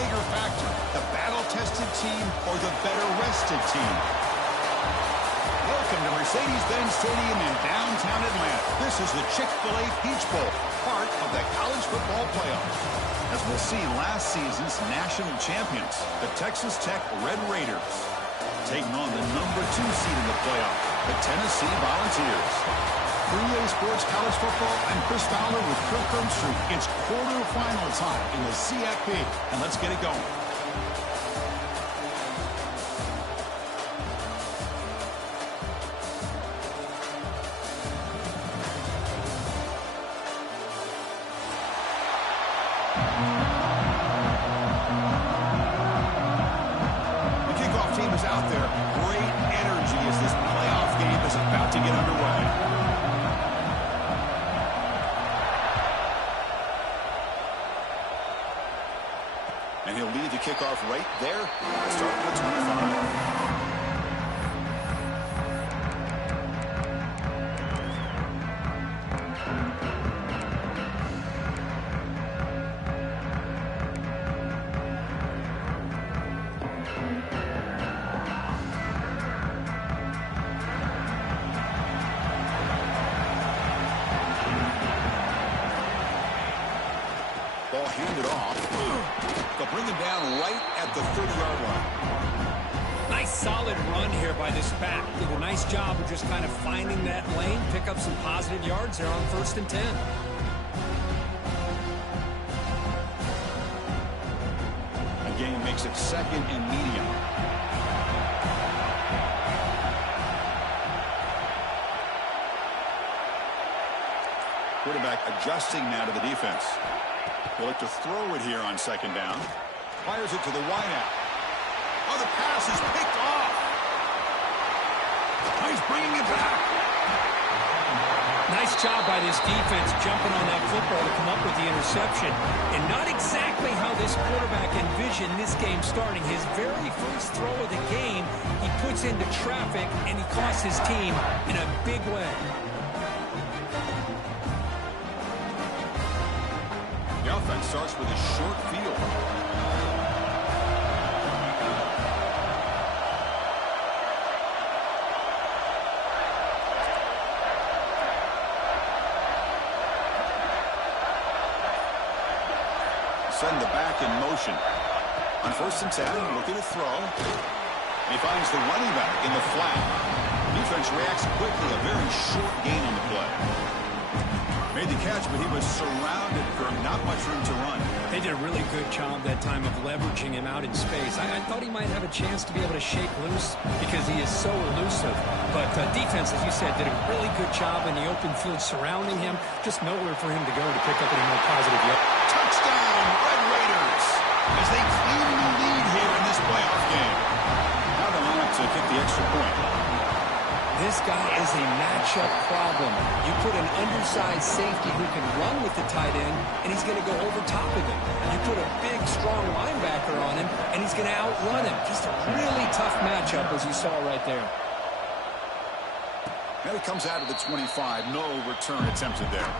bigger factor, the battle-tested team or the better-rested team? Welcome to Mercedes-Benz Stadium in downtown Atlanta. This is the Chick-fil-A Peach Bowl, part of the college football playoffs. As we'll see, last season's national champions, the Texas Tech Red Raiders, taking on the number 2 seed in the playoffs, the Tennessee Volunteers. 3A Sports College Football, I'm Chris Fowler with Kirk Herbstreit. It's quarterfinal time in the CFP, and let's get it going. The kickoff team is out there. Great energy as this playoff game is about to get underway. And he'll lead the kickoff right there, starting at 25. Ball handed off. They'll bring him down right at the 30-yard line. Nice solid run here by this back. Did a nice job of just kind of finding that lane, pick up some positive yards there on 1st and 10. Again, makes it 2nd and medium. Quarterback adjusting now to the defense. He'll look to throw it here on 2nd down. Fires it to the wideout. Oh, the pass is picked off. He's bringing it back. Nice job by this defense jumping on that football to come up with the interception. And not exactly how this quarterback envisioned this game starting. His very first throw of the game, he puts into traffic, and he costs his team in a big way. The offense starts with a short field. Send the back in motion. On 1st and 10, looking to throw. He finds the running back in the flat. Defense reacts quickly. A very short gain on the play. Made the catch, but he was surrounded for not much room to run. They did a really good job that time of leveraging him out in space. I thought he might have a chance to be able to shake loose because he is so elusive. But defense, as you said, did a really good job in the open field surrounding him. Just nowhere for him to go to pick up any more positive yards. Touchdown, Red Raiders, as they claim the lead here in this playoff game. Now they want to kick the extra point. This guy is a matchup problem. You put an undersized safety who can run with the tight end, and he's going to go over top of him. You put a big, strong linebacker on him, and he's going to outrun him. Just a really tough matchup, as you saw right there. And it comes out of the 25. No return attempted there.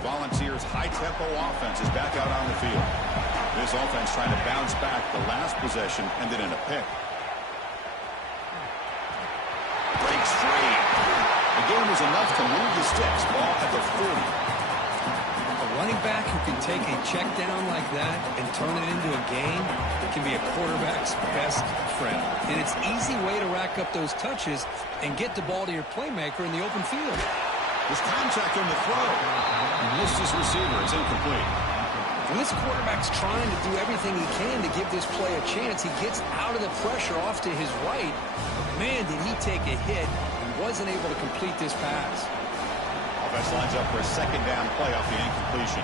Volunteers' high-tempo offense is back out on the field. This offense trying to bounce back. The last possession ended in a pick. Breaks free. The game was enough to move the sticks. Ball at the 40. A running back who can take a check down like that and turn it into a gain can be a quarterback's best friend. And it's an easy way to rack up those touches and get the ball to your playmaker in the open field. There's contact on the throw. Missed his receiver. It's incomplete. When this quarterback's trying to do everything he can to give this play a chance, he gets out of the pressure off to his right. But man, did he take a hit and wasn't able to complete this pass. Offense lines up for a 2nd down play off the incompletion.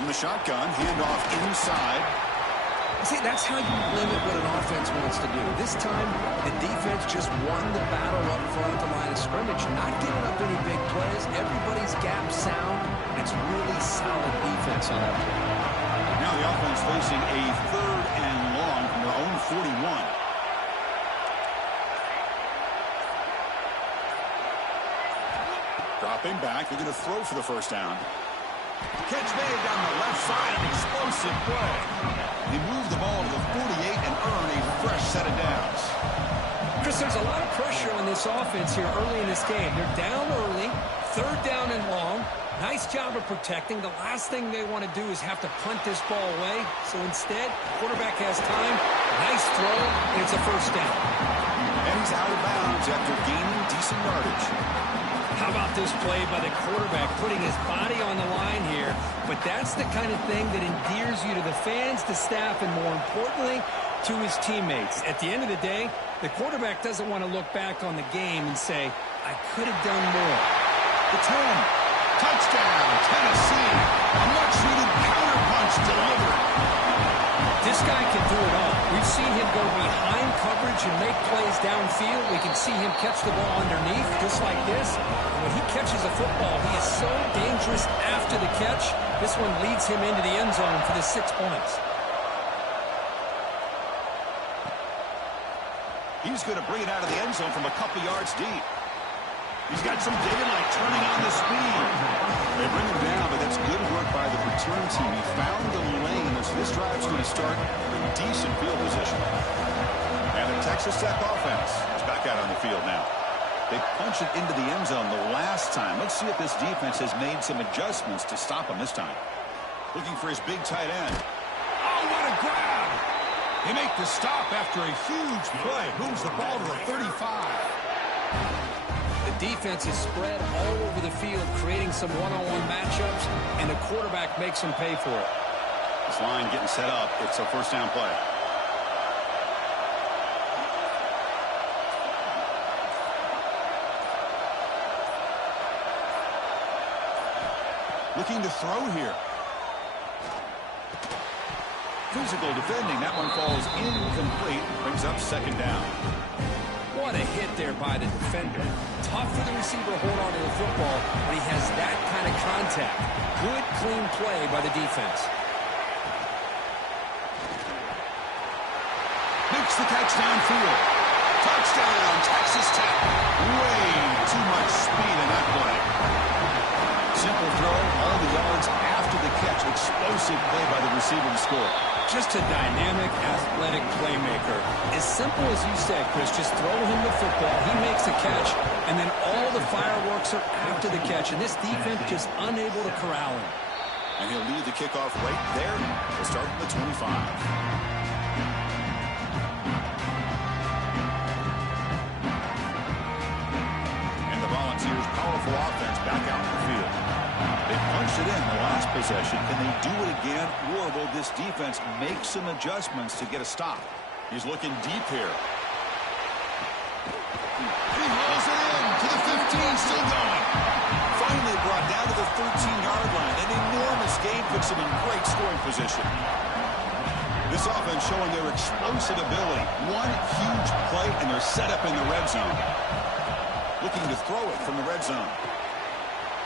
From the shotgun, handoff inside. See, that's how you limit what an offense wants to do. This time, the defense just won the battle up front at the line of scrimmage, not giving up any big plays. Everybody's gap sound, and it's really solid defense on that play. Now the offense a 3rd and long from their own 41. Dropping back, they're going to throw for the first down. Catch made down the left side, an explosive play. They move the ball to the 48 and earn a fresh set of downs. Chris, there's a lot of pressure on this offense here early in this game. They're down early, 3rd down and long. Nice job of protecting. The last thing they want to do is have to punt this ball away. So instead, quarterback has time. Nice throw, and it's a first down. And he's out of bounds after gaining decent yardage. How about this play by the quarterback, putting his body on the line here? But that's the kind of thing that endears you to the fans, the staff, and more importantly, to his teammates. At the end of the day, the quarterback doesn't want to look back on the game and say, I could have done more. The 10. Touchdown, Tennessee. A much-needed counterpunch delivered. This guy can do it all. We've seen him go behind coverage and make plays downfield. We can see him catch the ball underneath, just like this. And when he catches a football, he is so dangerous after the catch. This one leads him into the end zone for the 6 points. He's going to bring it out of the end zone from a couple yards deep. He's got some daylight turning on the speed. They bring him down, but that's good work by the return team. He found the lane, so this drive's going to start in decent field position. And the Texas Tech offense is back out on the field now. They punched it into the end zone the last time. Let's see if this defense has made some adjustments to stop him this time. Looking for his big tight end. Oh, what a grab! They make the stop after a huge play. Moves the ball to the 35. The defense is spread all over the field, creating some one-on-one matchups, and the quarterback makes them pay for it. This line getting set up. It's a first down play. Looking to throw here. Physical defending. That one falls incomplete. Brings up 2nd down. What a hit there by the defender. Tough for the receiver to hold on to the football, but he has that kind of contact. Good, clean play by the defense. Makes the catch downfield. Touchdown, Texas Tech. Way too much speed in that play. Simple throw, all the yards after the catch. Explosive play by the receiver to score. Just a dynamic, athletic playmaker. As simple as you said, Chris, just throw him the football. He makes the catch, and then all the fireworks are after the catch. And this defense just unable to corral him. And he'll lead the kickoff right there. We'll start from the 25. And the Volunteers' powerful offense back out in the field. They punched it in the last possession. Can they do it again, or will this defense make some adjustments to get a stop? He's looking deep here. He rolls it in to the 15, still going. Finally brought down to the 13-yard line. An enormous gain puts him in great scoring position. This offense showing their explosive ability. One huge play, and they're set up in the red zone. Looking to throw it from the red zone.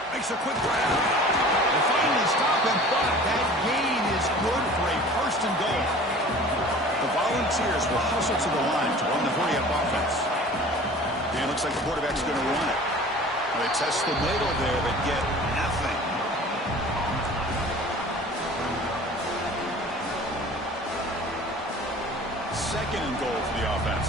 Makes a quick grab. They finally stop him, but that gain is good for a 1st and goal. The Volunteers will hustle to the line to run the hurry-up offense. And it looks like the quarterback's going to run it. They test the middle there, but get nothing. Second and goal for the offense.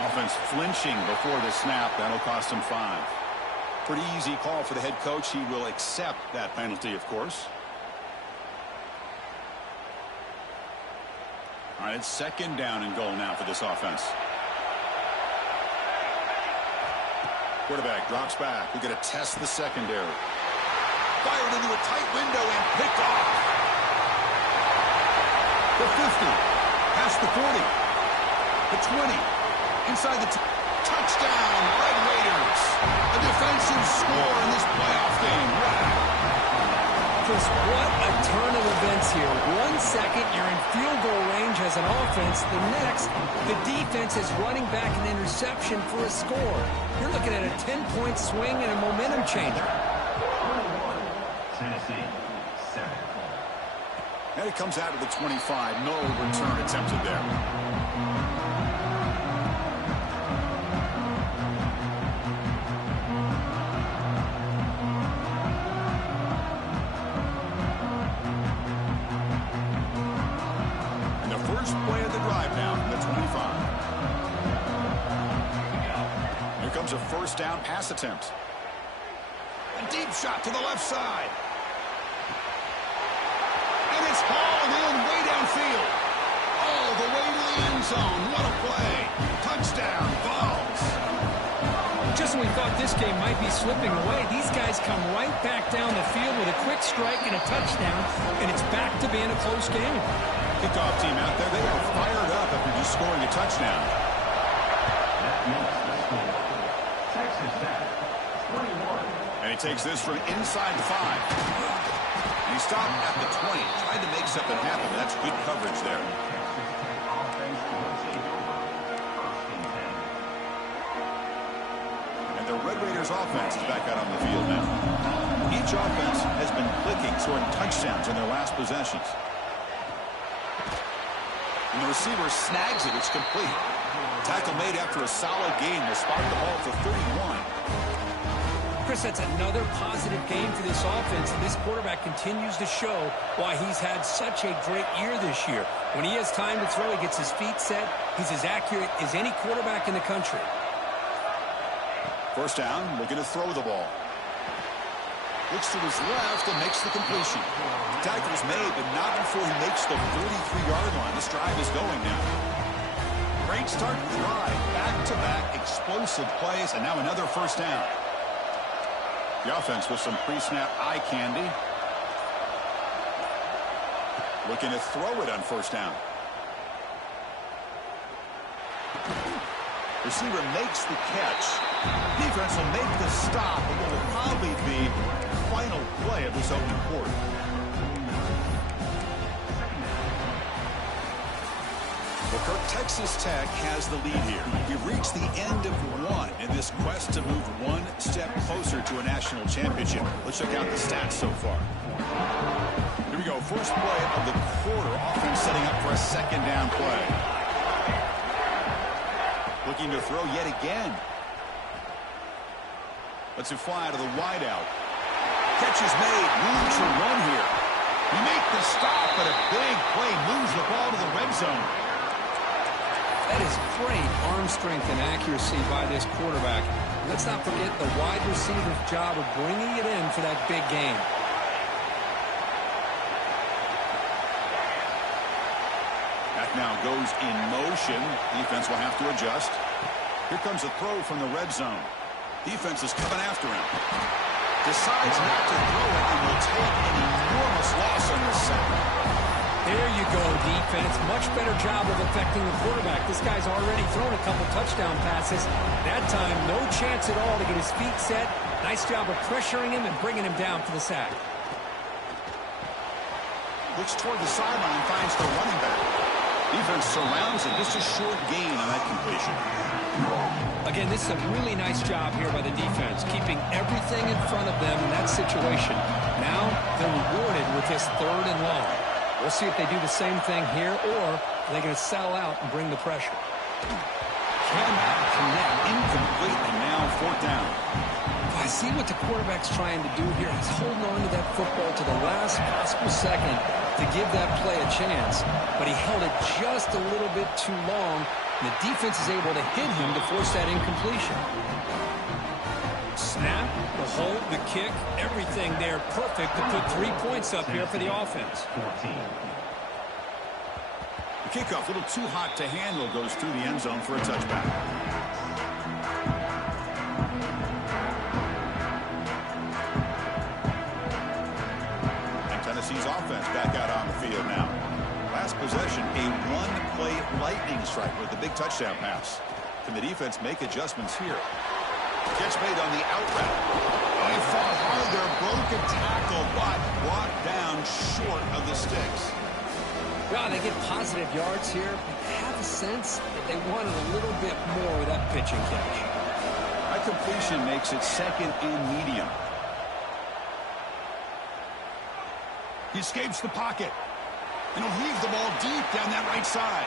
Offense flinching before the snap. That'll cost him 5. Pretty easy call for the head coach. He will accept that penalty, of course. All right, it's 2nd down and goal now for this offense. Quarterback drops back. We're going to test the secondary. Fired into a tight window and picked off. The 50. Past the 40. The 20. Inside the touchdown, Red Raiders. A defensive score in this playoff game. Wow. Chris, what a turn of events here. 1 second, you're in field goal range as an offense. The next, the defense is running back an interception for a score. You're looking at a 10-point swing and a momentum changer. Tennessee, 7. And it comes out of the 25. No return attempted there. First play of the drive now from the 25. Here comes a first down pass attempt. A deep shot to the left side. And it's hauled in way downfield. All the way to the end zone. What a play. Touchdown, Vols. Just when we thought this game might be slipping away, these guys come right back down the field with a quick strike and a touchdown, and it's back to being a close game. Kickoff team out there, they are fired up after just scoring a touchdown. And he takes this from inside the 5. And he stopped at the 20, tried to make something happen. That's good coverage there. And the Red Raiders offense is back out on the field now. Each offense has been clicking, scoring touchdowns in their last possessions. And the receiver snags it. It's complete. Tackle made after a solid gain. Will spot the ball for 31. Chris, that's another positive game for this offense, and this quarterback continues to show why he's had such a great year this year. When he has time to throw, he gets his feet set. He's as accurate as any quarterback in the country. First down, looking to throw the ball. Looks to his left and makes the completion. The tackle's made, but not before he makes the 33-yard line. This drive is going now. Great start to the drive. Back-to-back explosive plays, and now another first down. The offense with some pre-snap eye candy. Looking to throw it on first down. Receiver makes the catch. Defense will make the stop, and what will probably be the final play of this opening quarter. Well, Kirk, Texas Tech has the lead here. We've reached the end of one in this quest to move one step closer to a national championship. Let's check out the stats so far. Here we go. First play of the quarter. Offense setting up for a second down play. Looking to throw yet again. Lets it fly out of the wideout. Catch is made. Room to run here. You make the stop, but a big play moves the ball to the red zone. That is great arm strength and accuracy by this quarterback. Let's not forget the wide receiver's job of bringing it in for that big game. That now goes in motion. Defense will have to adjust. Here comes a throw from the red zone. Defense is coming after him. Decides not to throw it and will take an enormous loss on this sack. There you go, defense. Much better job of affecting the quarterback. This guy's already thrown a couple touchdown passes. That time, no chance at all to get his feet set. Nice job of pressuring him and bringing him down for the sack. Looks toward the sideline, finds the running back. Defense surrounds it. Just a short gain on that completion. Again, this is a really nice job here by the defense, keeping everything in front of them in that situation. Now, they're rewarded with this 3rd and long. We'll see if they do the same thing here, or they're going to settle out and bring the pressure. Cannot connect. Incomplete, and now 4th down. I see what the quarterback's trying to do here. He's holding on to that football to the last possible second to give that play a chance. But he held it just a little bit too long, and the defense is able to hit him to force that incompletion. Snap, the hold, the kick, everything there perfect to put 3 points up here for the offense. The kickoff, a little too hot to handle, goes through the end zone for a touchback. And Tennessee's offense back out on the field now. Last possession, a one-play lightning strike with the big touchdown pass. Can the defense make adjustments here? Catch made on the out route. They fought hard there, broke a tackle, but brought down short of the sticks. Well, they get positive yards here, but I have a sense that they wanted a little bit more with that pitch and catch. That completion makes it second and medium. He escapes the pocket. And he'll heave the ball deep down that right side.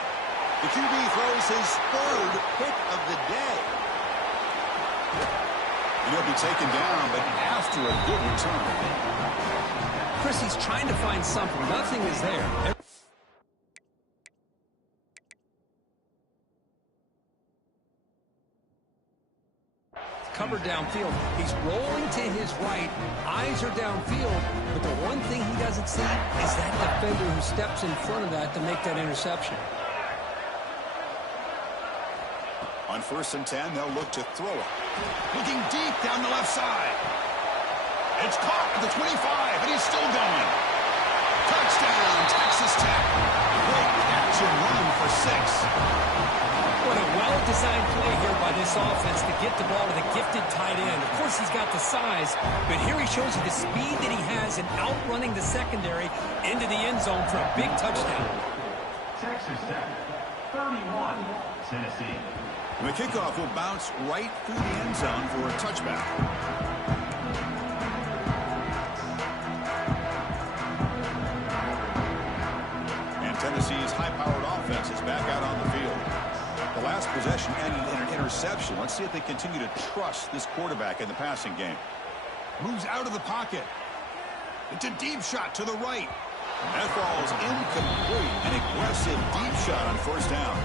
The QB throws his third pick of the day. And he'll be taken down, but after a good return. Chris, he's trying to find something. Nothing is there. Covered downfield. He's rolling to his right. Eyes are downfield. But the one thing he doesn't see is that defender who steps in front of that to make that interception. On 1st and 10, they'll look to throw it. Looking deep down the left side. It's caught at the 25, and he's still going. Touchdown, Texas Tech. Great catch and run for 6. What a well-designed play here by this offense to get the ball to the gifted tight end. Of course, he's got the size, but here he shows you the speed that he has in outrunning the secondary into the end zone for a big touchdown. Texas Tech, 31, Tennessee. And the kickoff will bounce right through the end zone for a touchback. And Tennessee's high-powered offense is back out on the field. The last possession ended in an interception. Let's see if they continue to trust this quarterback in the passing game. Moves out of the pocket. It's a deep shot to the right. That falls incomplete. An aggressive deep shot on 1st down.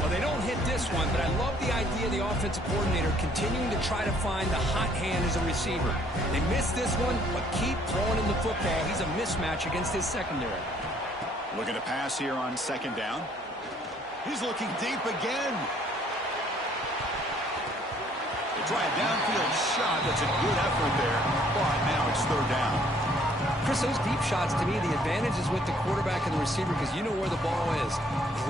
Well, they don't hit this one, but I love the idea of the offensive coordinator continuing to try to find the hot hand as a receiver. They missed this one, but keep throwing him the football. He's a mismatch against his secondary. Looking to pass here on 2nd down. He's looking deep again. They try a downfield shot. That's a good effort there, but now it's 3rd down. Chris, those deep shots, to me, the advantage is with the quarterback and the receiver because you know where the ball is.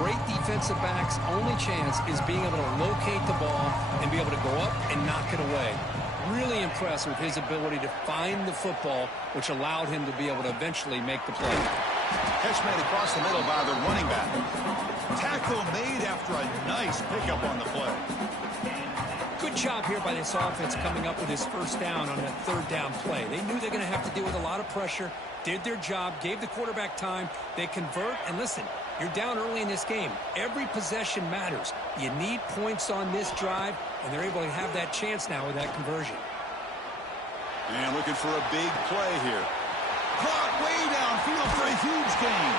Great defensive backs' only chance is being able to locate the ball and be able to go up and knock it away. Really impressed with his ability to find the football, which allowed him to be able to eventually make the play. Catch made across the middle by the running back. Tackle made after a nice pickup on the play. Good job here by this offense coming up with his 1st down on that 3rd down play. They knew they're going to have to deal with a lot of pressure, did their job, gave the quarterback time. They convert, and listen, you're down early in this game. Every possession matters. You need points on this drive, and they're able to have that chance now with that conversion. And looking for a big play here. Caught way downfield for a huge gain.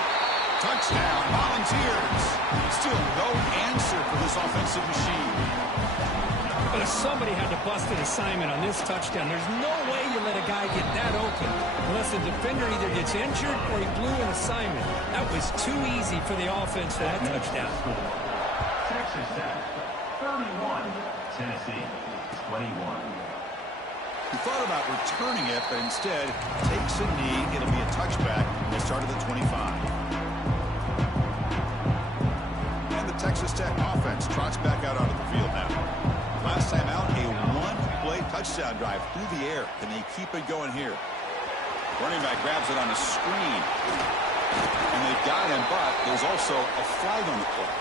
Touchdown, Volunteers. Still no answer for this offensive machine. But if somebody had to bust an assignment on this touchdown, there's no way you let a guy get that open unless the defender either gets injured or he blew an assignment. That was too easy for the offense for that touchdown. Texas Tech, 31, Tennessee, 21. He thought about returning it, but instead takes a knee. It'll be a touchback. They start at the 25. And the Texas Tech offense trots back out onto the field now. Last time out, a one-play touchdown drive through the air. Can they keep it going here? Running back grabs it on a screen. And they've got him, but there's also a flag on the play.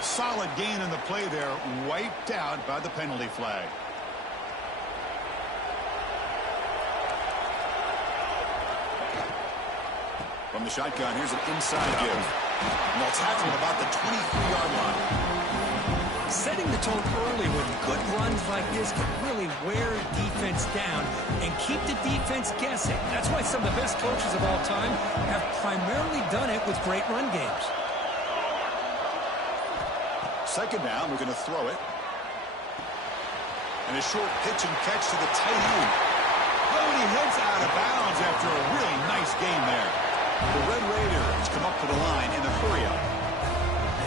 Solid gain in the play there, wiped out by the penalty flag. From the shotgun, here's an inside give. And they'll tackle him about the 23-yard line. Setting the tone early with good runs like this can really wear defense down and keep the defense guessing. That's why some of the best coaches of all time have primarily done it with great run games. 2nd down, we're going to throw it. And a short pitch and catch to the tight end. Oh, and he heads out of bounds after a really nice game there. The Red Raiders come up to the line in the hurry-up.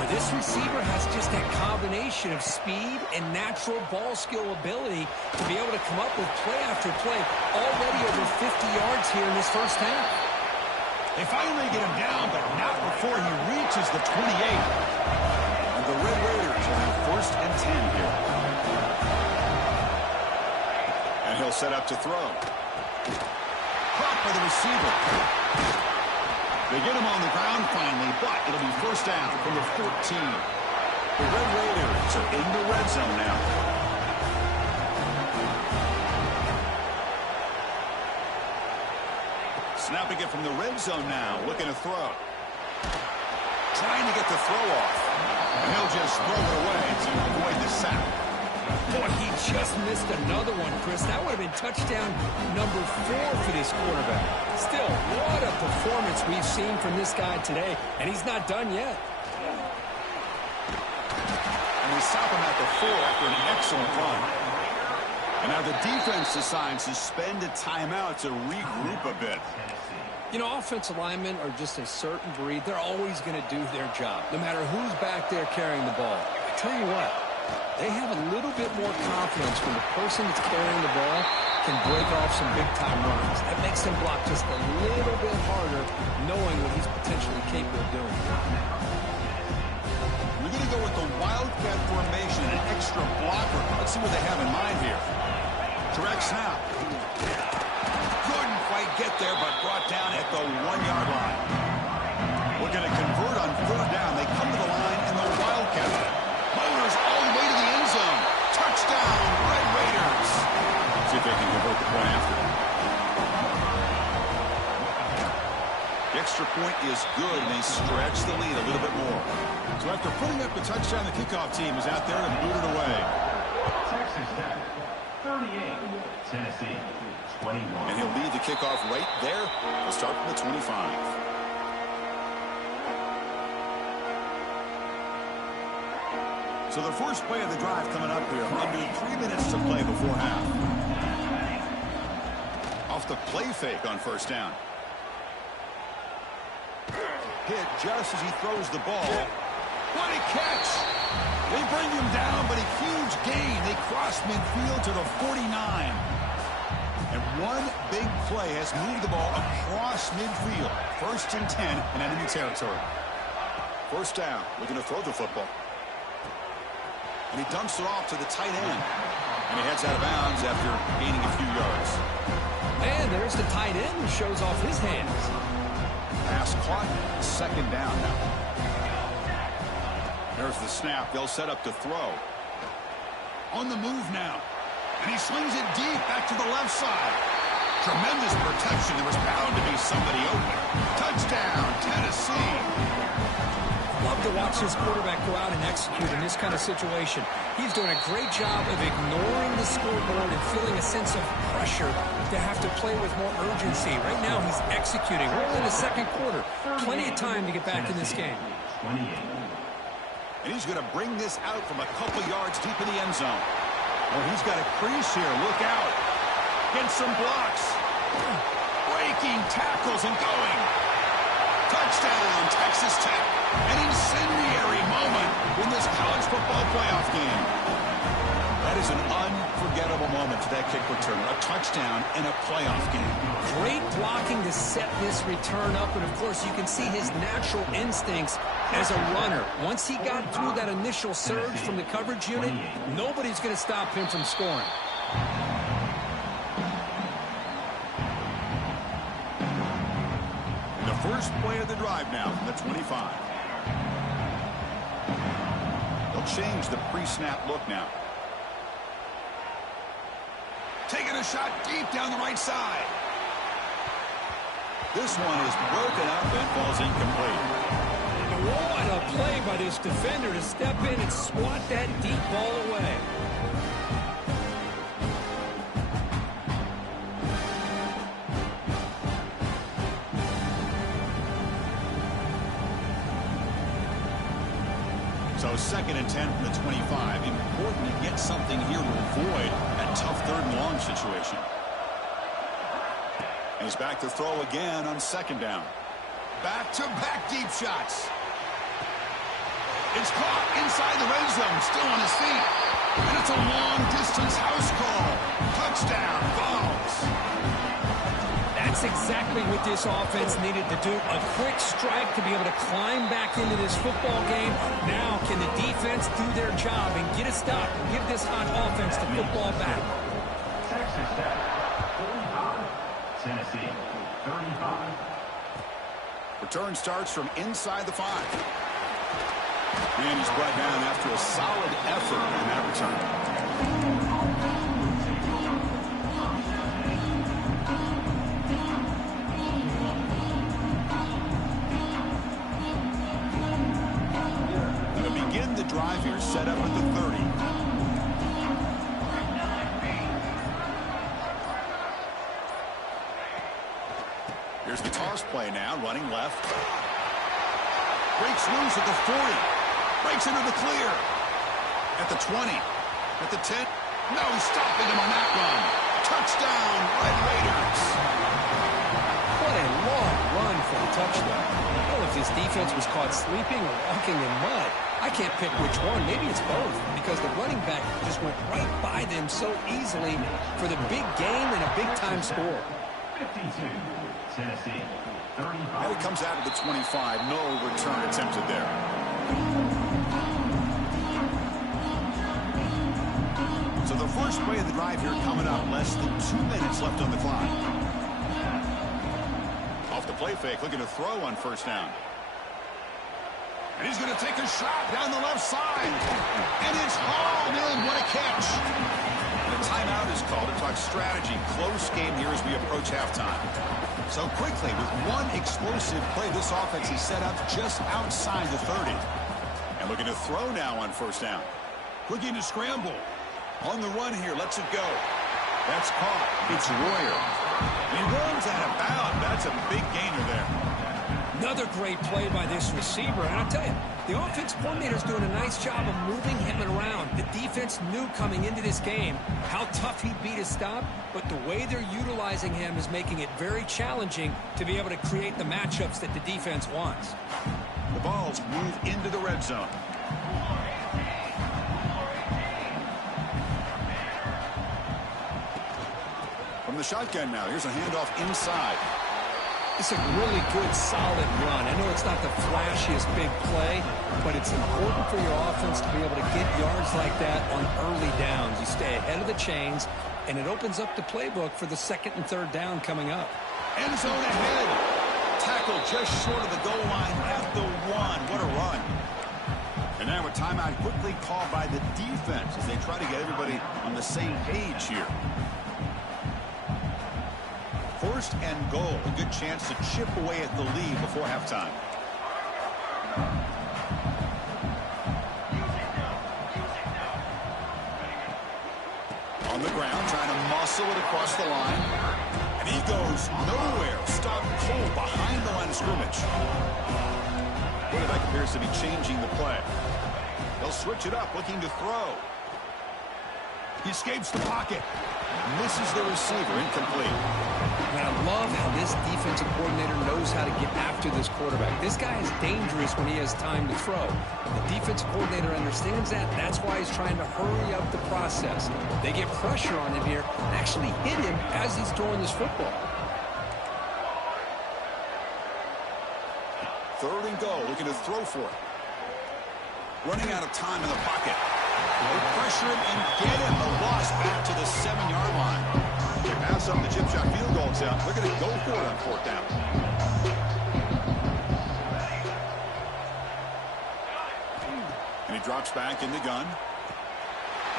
This receiver has just that combination of speed and natural ball skill ability to be able to come up with play after play. Already over 50 yards here in this 1st half. They finally get him down, but not before he reaches the 28. And the Red Raiders are in 1st and 10 here. And he'll set up to throw. Caught by the receiver. They get him on the ground finally, but it'll be first down from the 14. The Red Raiders are in the red zone now. Snapping it from the red zone now, looking to throw. Trying to get the throw off. And he'll just throw it away to avoid the sack. Boy, he just missed another one, Chris. That would have been touchdown number 4 for this quarterback. Still, what a performance we've seen from this guy today, and he's not done yet. And we stop him at the 4 after an excellent run. And now the defense decides to spend a timeout to regroup a bit. You know, offensive linemen are just a certain breed. They're always going to do their job, no matter who's back there carrying the ball. I tell you what, they have a little bit more confidence when the person that's carrying the ball can break off some big-time runs. That makes them block just a little bit harder, knowing what he's potentially capable of doing. We're going to go with the Wildcat formation, an extra blocker. Let's see what they have in mind here. Direct snap. Couldn't quite get there, but brought down at the 1-yard line. We're going to convert on third down. They come to the line, and the Wildcat motors all the way to the end zone. Touchdown, Red Raiders. See if they can convert the point after. The extra point is good, and they stretch the lead a little bit more. So after putting up the touchdown, the kickoff team is out there to boot it away. Texas Tech, 38. Tennessee, 21. And he'll lead the kickoff right there. We'll start from the 25. So the first play of the drive coming up here. Under 3 minutes to play before half. Off the play fake on first down. Hit just as he throws the ball. What a catch! They bring him down, but a huge gain. They cross midfield to the 49. And one big play has moved the ball across midfield. 1st and 10 in enemy territory. First down, looking to throw the football. And he dumps it off to the tight end. And he heads out of bounds after gaining a few yards. And there's the tight end who shows off his hands. Pass caught, 2nd down now. There's the snap. They'll set up to throw. On the move now. And he swings it deep back to the left side. Tremendous protection. There was bound to be somebody open. Touchdown, Tennessee. Love to watch this quarterback go out and execute in this kind of situation. He's doing a great job of ignoring the scoreboard and feeling a sense of pressure to have to play with more urgency. Right now, he's executing. We're in the second quarter. Plenty of time to get back in this game. 28. And he's going to bring this out from a couple yards deep in the end zone. Oh, he's got a crease here. Look out. Get some blocks. Breaking tackles and going. Touchdown, Texas Tech. An incendiary moment in this college football playoff game. That is an unforgettable moment to that kick return. A touchdown in a playoff game. Great blocking to set this return up. And, of course, you can see his natural instincts as a runner. Once he got through that initial surge from the coverage unit, nobody's going to stop him from scoring. First play of the drive now from the 25. They'll change the pre-snap look now. Taking a shot deep down the right side. This one is broken up and falls incomplete. What a play by this defender to step in and swat that deep ball away. So 2nd and 10 from the 25. Important to get something here to avoid that tough 3rd and long situation. And he's back to throw again on 2nd down. Back-to-back deep shots. It's caught inside the red zone, still on his feet. And it's a long-distance house call. Touchdown, Vols. That's exactly what this offense needed to do. A quick strike to be able to climb back into this football game. Now, can Can the defense do their job and get a stop and give this hot offense the football back? Texas Tech, 45. Tennessee, 35. Return starts from inside the 5. And he's brought down after a solid effort in that return. Begin the drive here, set up at the 30. Here's the toss play now, running left. Breaks loose at the 40. Breaks into the clear. At the 20. At the 10. No stopping him on that run. Touchdown, Red Raiders. What a long run for a touchdown. I don't know if this defense was caught sleeping or walking in mud. I can't pick which one. Maybe it's both, because the running back just went right by them so easily for the big game and a big-time score. 52, Tennessee, 35. Now he comes out of the 25. No return attempted there. So the first play of the drive here coming up. Less than 2 minutes left on the clock. Off the play fake, looking to throw on first down. And he's going to take a shot down the left side. And it's hauled in. What a catch. And a timeout is called to talk strategy. Close game here as we approach halftime. So quickly, with one explosive play, this offense is set up just outside the 30. And looking to throw now on first down. Looking to scramble. On the run here, lets it go. That's caught. It's Royer. And he runs out of bounds. That's a big gainer there. Another great play by this receiver. And I'll tell you, the offense coordinator's doing a nice job of moving him around. The defense knew coming into this game how tough he'd be to stop, but the way they're utilizing him is making it very challenging to be able to create the matchups that the defense wants. The Vols move into the red zone. From the shotgun now, here's a handoff inside. It's a really good, solid run. I know it's not the flashiest big play, but it's important for your offense to be able to get yards like that on early downs. You stay ahead of the chains, and it opens up the playbook for the second and third down coming up. End zone ahead. Tackle just short of the goal line at the 1. What a run. And now a timeout quickly called by the defense as they try to get everybody on the same page here. First and goal, a good chance to chip away at the lead before halftime. On the ground, trying to muscle it across the line. And he goes nowhere. Stopped cold behind the line of scrimmage. Quarterback appears to be changing the play. They'll switch it up, looking to throw. He escapes the pocket. Misses the receiver, incomplete. And I love how this defensive coordinator knows how to get after this quarterback. This guy is dangerous when he has time to throw. The defensive coordinator understands that. That's why he's trying to hurry up the process. They get pressure on him here, actually hit him as he's throwing this football. Third and goal, looking to throw for it. Running out of time in the pocket. They pressure him and get him. The loss back to the 7-yard line. They pass up the chip shot field goal attempt. They're going to go for it on fourth down. And he drops back in the gun.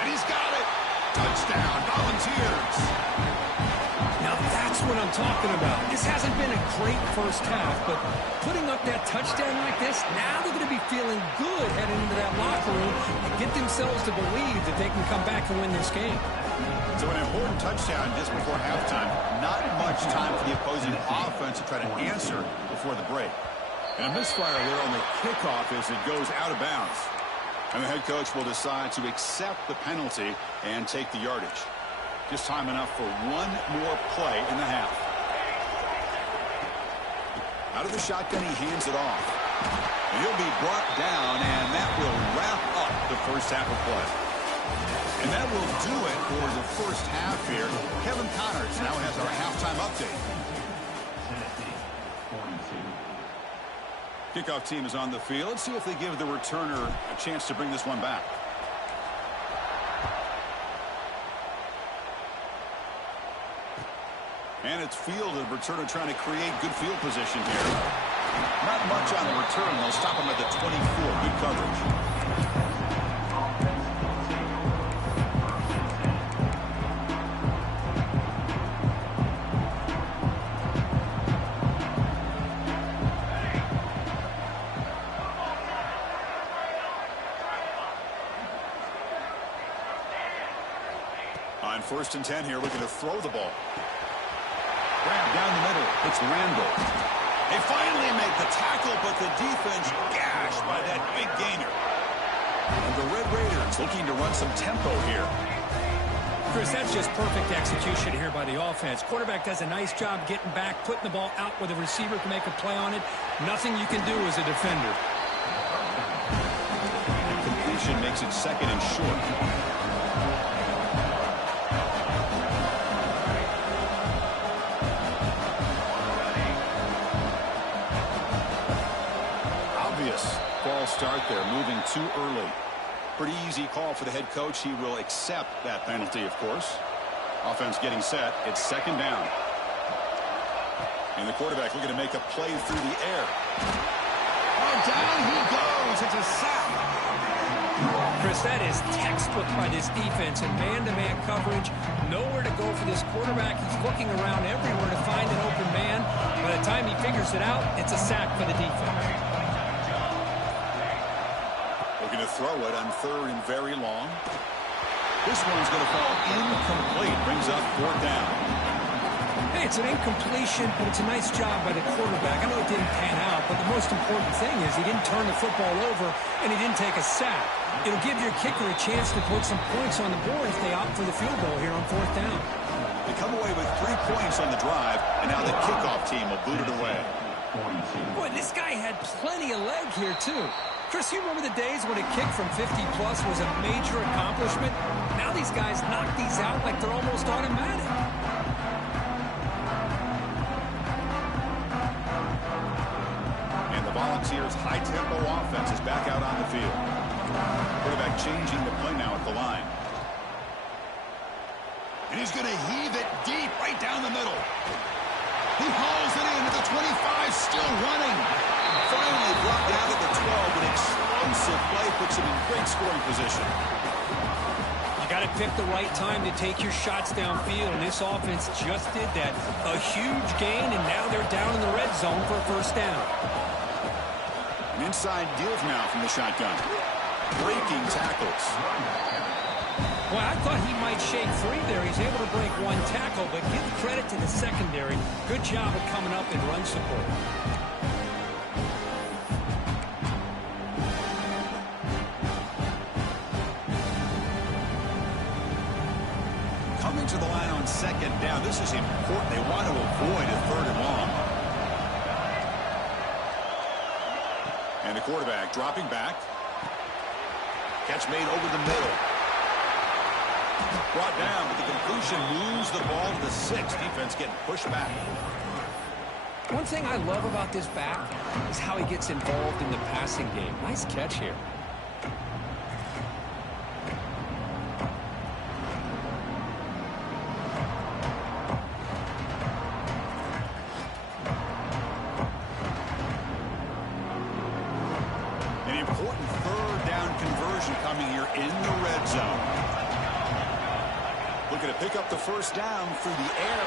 And he's got it. Touchdown, Volunteers. Now that's what I'm talking about. This hasn't been a great first half, but putting up that touchdown like this, now they're going to be feeling good heading into that locker room and get themselves to believe that they can come back and win this game. So an important touchdown just before halftime. Not much time for the opposing offense to try to answer before the break. And a misfire there on the kickoff as it goes out of bounds. And the head coach will decide to accept the penalty and take the yardage. Just time enough for one more play in the half. Out of the shotgun, he hands it off. And he'll be brought down, and that will wrap up the first half of play. And that will do it for the first half here. Kevin Connors now has our halftime update. Kickoff team is on the field. Let's see if they give the returner a chance to bring this one back. And it's fielded. Returner trying to create good field position here. Not much on the return. They'll stop him at the 24. Good coverage. On 1st and 10 here, looking to throw the ball. Grab down the middle. It's Randall. They finally make the tackle, but the defense gashed by that big gainer. And the Red Raiders looking to run some tempo here. Chris, that's just perfect execution here by the offense. Quarterback does a nice job getting back, putting the ball out where the receiver can make a play on it. Nothing you can do as a defender. The completion makes it 2nd and short. False start there, moving too early. Pretty easy call for the head coach. He will accept that penalty, of course. Offense getting set. It's 2nd down. And the quarterback looking to make a play through the air. Oh, down he goes. It's a sack. Chris, that is textbook by this defense and man-to-man coverage. Nowhere to go for this quarterback. He's looking around everywhere to find an open man. By the time he figures it out, it's a sack for the defense. Looking to throw it on 3rd and very long. This one's going to fall incomplete. Brings up 4th down. Hey, it's an incompletion, but it's a nice job by the quarterback. I know it didn't pan out, but the most important thing is he didn't turn the football over and he didn't take a sack. It'll give your kicker a chance to put some points on the board if they opt for the field goal here on 4th down. They come away with 3 points on the drive, and now the kickoff team will boot it away. Boy, this guy had plenty of leg here, too. Chris, you remember the days when a kick from 50-plus was a major accomplishment? Now these guys knock these out like they're almost automatic. And the Volunteers' high-tempo offense is back out on the field. Quarterback changing the play now at the line. And he's going to heave it deep right down the middle. He hauls it in at the 25, still running. Finally brought down at the 12. An explosive play puts him in great scoring position. You got to pick the right time to take your shots downfield, and this offense just did that. A huge gain, and now they're down in the red zone for a 1st down. An inside give now from the shotgun. Breaking tackles. Well, I thought he might shake free there. He's able to break 1 tackle, but give credit to the secondary. Good job of coming up in run support. Coming to the line on 2nd down. This is important. They want to avoid a 3rd and long. And the quarterback dropping back. Catch made over the middle. Brought down, but the conclusion moves the ball to the 6. Defense getting pushed back. One thing I love about this back is how he gets involved in the passing game. Nice catch here. An important 3rd down conversion coming here in the red zone. Looking to pick up the 1st down through the air.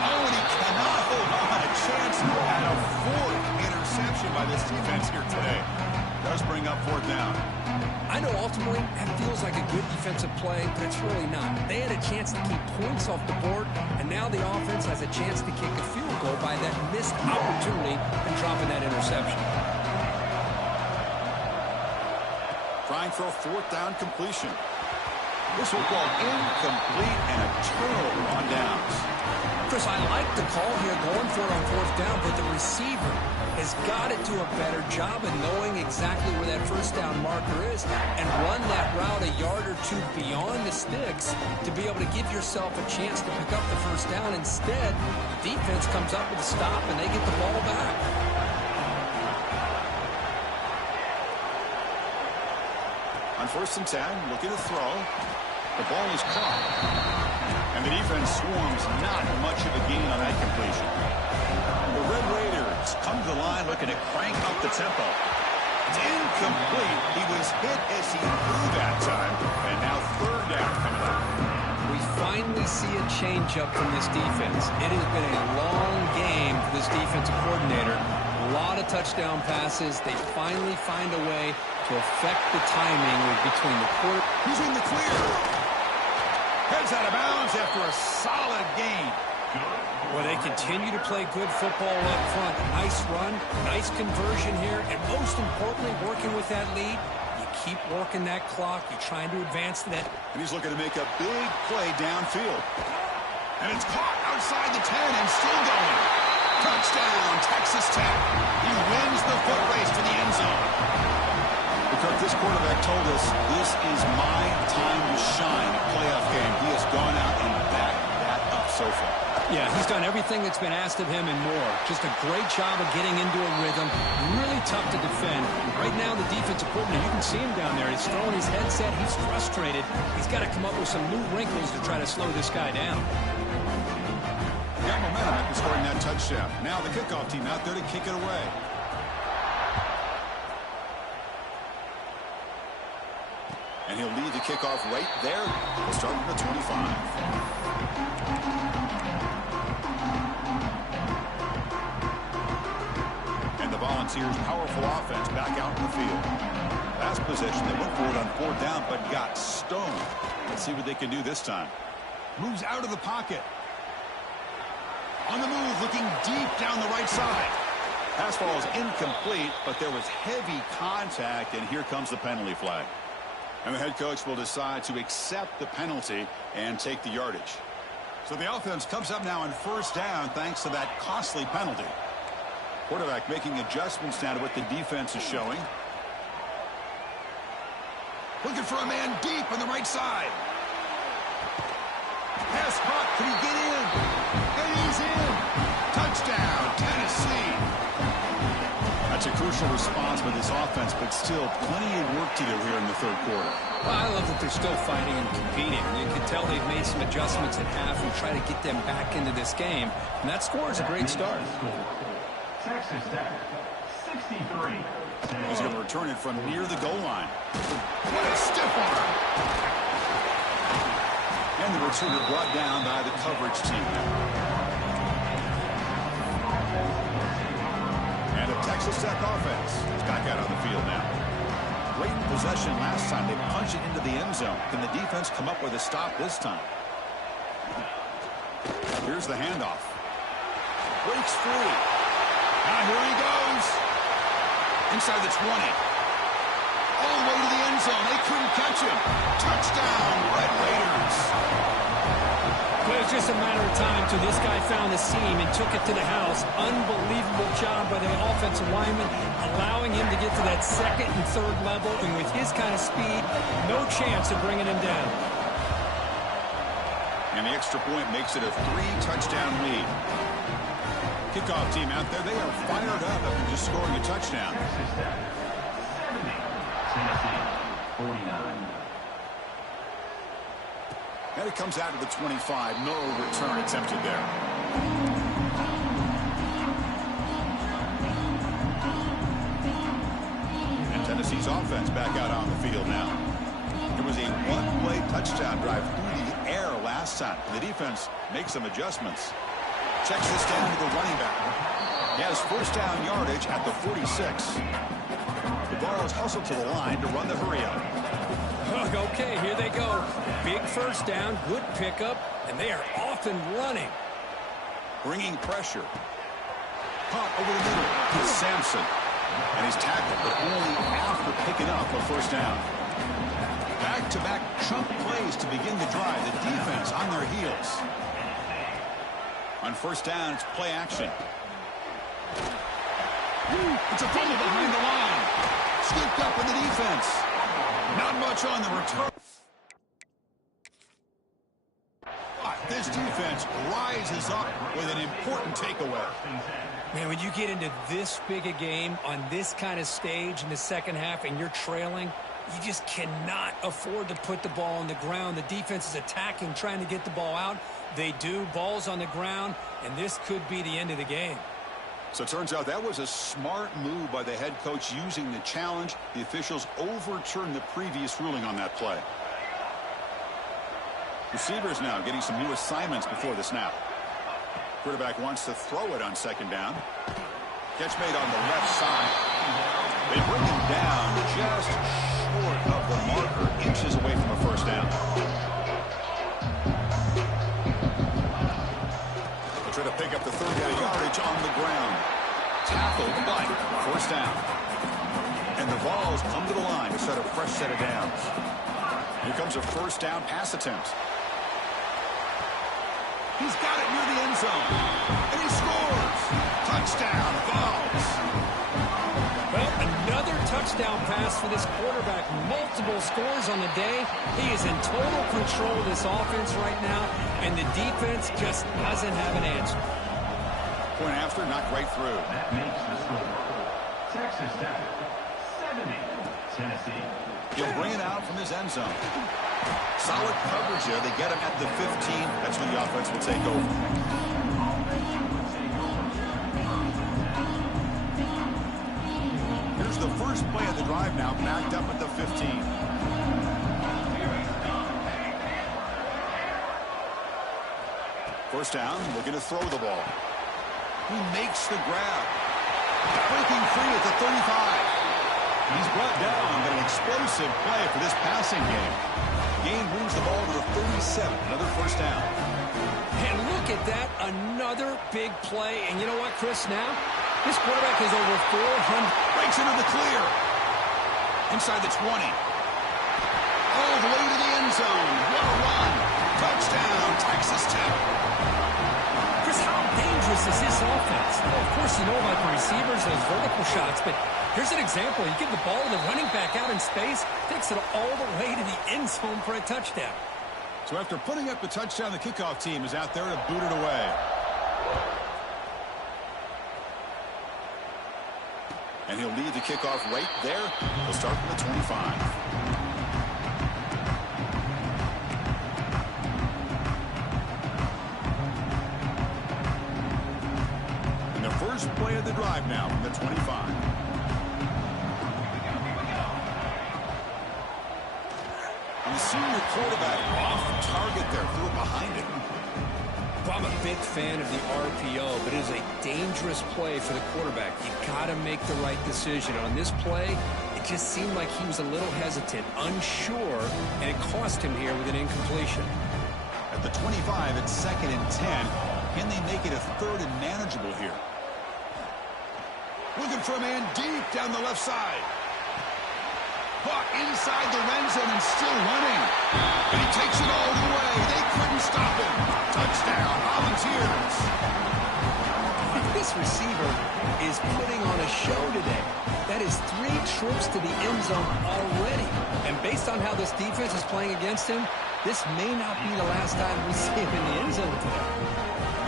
Oh, and he cannot hold on. A chance at a 4th interception by this defense here today. Does bring up 4th down. I know ultimately that feels like a good defensive play, but it's really not. They had a chance to keep points off the board, and now the offense has a chance to kick a field goal by that missed opportunity and dropping that interception. Trying for a 4th down completion. This will go incomplete and a turnover on downs. Chris, I like the call here going for it on 4th down, but the receiver has got to do a better job of knowing exactly where that 1st down marker is and run that route a yard or 2 beyond the sticks to be able to give yourself a chance to pick up the 1st down. Instead, defense comes up with a stop and they get the ball back. On 1st and 10, looking to throw. The ball is caught. And the defense swarms not much of a gain on that completion. The Red Raiders come to the line looking to crank up the tempo. It's incomplete. He was hit as he threw that time. And now 3rd down coming up. We finally see a change-up from this defense. It has been a long game for this defensive coordinator. A lot of touchdown passes. They finally find a way to affect the timing between the quarter. He's in the clear. Heads out of bounds after a solid gain. Well, they continue to play good football up front. Nice run, nice conversion here, and most importantly, working with that lead. You keep working that clock. You're trying to advance to that. And he's looking to make a big play downfield. And it's caught outside the 10 and still going. Touchdown, Texas Tech. He wins the foot race to the end zone. Because this quarterback told us this is my time to shine. Playoff game. He has gone out and backed that up so far. Yeah, he's done everything that's been asked of him and more. Just a great job of getting into a rhythm. Really tough to defend. Right now, the defensive coordinator, you can see him down there. He's throwing his headset. He's frustrated. He's got to come up with some new wrinkles to try to slow this guy down. Got momentum after scoring that touchdown. Now the kickoff team out there to kick it away. And he'll lead the kickoff right there. We'll start from the 25. Volunteers' powerful offense back out in the field. Last possession, they went for it on 4th down, but got stoned. Let's see what they can do this time. Moves out of the pocket. On the move, looking deep down the right side. Pass ball is incomplete, but there was heavy contact, and here comes the penalty flag. And the head coach will decide to accept the penalty and take the yardage. So the offense comes up now on 1st down thanks to that costly penalty. Quarterback making adjustments now to what the defense is showing. Looking for a man deep on the right side. Pass caught. Can he get in? And he's in. Touchdown, Tennessee. That's a crucial response by this offense, but still plenty of work to do here in the 3rd quarter. Well, I love that they're still fighting and competing. You can tell they've made some adjustments at half and try to get them back into this game. And that score is a great start. Texas Tech, 63. He's going to return it from near the goal line. What a stiff arm. And the returner brought down by the coverage team. And a Texas Tech offense is back out on the field now. Great possession last time. They punch it into the end zone. Can the defense come up with a stop this time? Here's the handoff. Breaks free. Now here he goes. Inside the 20. All the way to the end zone. They couldn't catch him. Touchdown, Red Raiders. It was just a matter of time till this guy found the seam and took it to the house. Unbelievable job by the offensive lineman, allowing him to get to that 2nd and 3rd level. And with his kind of speed, no chance of bringing him down. And the extra point makes it a 3-touchdown lead. Kickoff team out there, they are fired up after just scoring a touchdown. Texas Tech, 70. Tennessee, 49. And it comes out to the 25. No return attempted there. And Tennessee's offense back out on the field now. It was a one-play touchdown drive through the air last time. The defense makes some adjustments. Checks this down to the running back. He has 1st down yardage at the 46. The ball is hustled to the line to run the hurry up. Okay, here they go. Big 1st down, good pickup, and they are off and running. Bringing pressure. Caught over the middle to Sampson. And he's tackled, but only after picking up a 1st down. Back-to-back chunk plays to begin the drive. The defense on their heels. On 1st down, it's play action. It's a fumble behind the line. Scooped up in the defense. Not much on the return. This defense rises up with an important takeaway. Man, when you get into this big a game on this kind of stage in the 2nd half and you're trailing, You just cannot afford to put the ball on the ground. The defense is attacking, trying to get the ball out. They do. Ball's on the ground, and this could be the end of the game. So it turns out that was a smart move by the head coach using the challenge. The officials overturned the previous ruling on that play. Receivers now getting some new assignments before the snap. Quarterback wants to throw it on second down. Catch made on the left side. They bring him down just short of the marker, inches away from a first down. They try to pick up the third down yardage on the ground. Tackled, but first down. And the Vols come to the line to set a fresh set of downs. Here comes a first down pass attempt. He's got it near the end zone. And he scores. Touchdown, Vols. Well, another touchdown pass for this quarterback. Multiple scores on the day. He is in total control of this offense right now, and the defense just doesn't have an answer. Point after, knocked right through. That makes the score. Texas Tech, 70, Tennessee. He'll bring it out from his end zone. Solid coverage there. They get him at the 15. That's when the offense will take over. Here's the first play of the drive now, backed up at the 15. First down, looking to throw the ball. He makes the grab. Breaking free at the 35. He's brought down, but an explosive play for this passing game. Gain moves the ball to the 37. Another first down. And look at that, another big play. And you know what, Chris, now? This quarterback is over 400. Breaks into the clear. Inside the 20. All the way to the end zone. What a run. Touchdown, Texas Tech. Chris, how dangerous is this offense? Well, of course, you know about the receivers, those vertical shots, but here's an example. You give the ball to the running back out in space, takes it all the way to the end zone for a touchdown. So after putting up a touchdown, the kickoff team is out there to boot it away. And he'll lead the kickoff right there. He'll start from the 25. First play of the drive now from the 25. And the senior quarterback off target there, threw it behind him. Well, I'm a big fan of the RPO, but it is a dangerous play for the quarterback. You got to make the right decision. On this play, it just seemed like he was a little hesitant, unsure, and it cost him here with an incompletion. At the 25, it's 2nd and 10. Can they make it a 3rd and manageable here? Looking for a man deep down the left side. Buck inside the red zone and still running. And he takes it all the way. They couldn't stop him. Touchdown, Volunteers. This receiver is putting on a show today. That is 3 trips to the end zone already. And based on how this defense is playing against him, this may not be the last time we see him in the end zone today.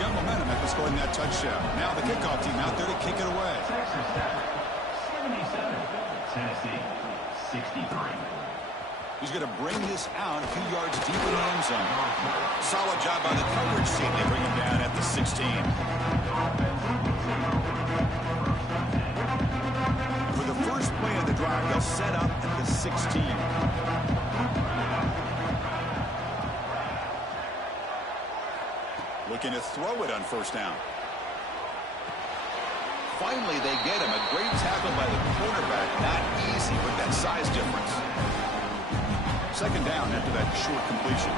Got momentum after scoring that touchdown. Now the kickoff team out there to kick it away. Texas Tech, 77, Tennessee, 63. He's going to bring this out a few yards deep in the end zone. Solid job by the coverage team. They bring him down at the 16. For the first play of the drive, they'll set up at the 16. Looking to throw it on first down. Finally, they get him. A great tackle by the quarterback. Not easy with that size difference. Second down after that short completion.